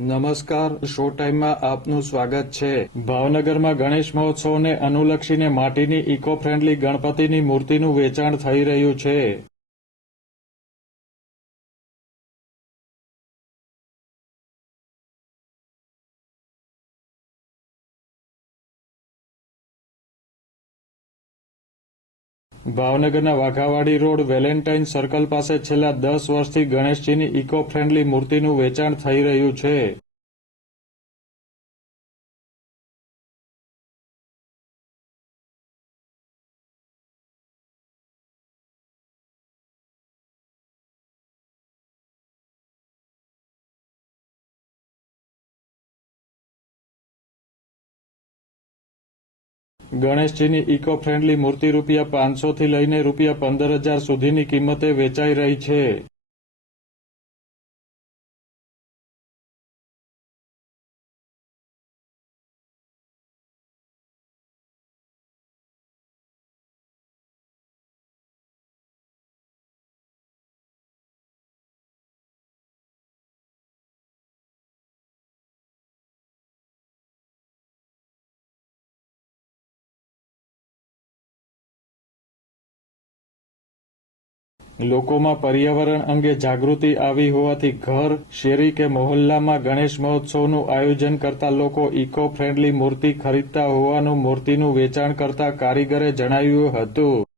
નમસ્કાર શો ટાઈમમાં આપનું સ્વાગત છે. ભાવનગરમાં ગણેશ મહોત્સવને અનુલક્ષીને માટીની ઇકો ફ્રેન્ડલી ગણપતિની મૂર્તિનું વેચાણ થઈ રહ્યું છે. ભાવનગરના વાઘાવાડી રોડ વેલેન્ટાઇન સર્કલ પાસે છેલ્લા દસ વર્ષથી ગણેશજીની ઇકો ફ્રેન્ડલી મૂર્તિનું વેચાણ થઈ રહ્યું છે. ગણેશજીની ઇકો ફ્રેન્ડલી મૂર્તિ રૂપિયા પાંચસોથી લઈને રૂપિયા પંદર હજાર સુધીની કિંમતે વેચાઈ રહી છે. લોકોમાં પર્યાવરણ અંગે જાગૃતિ આવી હોવાથી ઘર, શેરી કે મહોલ્લામાં ગણેશ મહોત્સવનું આયોજન કરતા લોકો ઇકો ફ્રેન્ડલી મૂર્તિ ખરીદતા હોવાનું મૂર્તિનું વેચાણ કરતા કારીગરે જણાવ્યું હતું.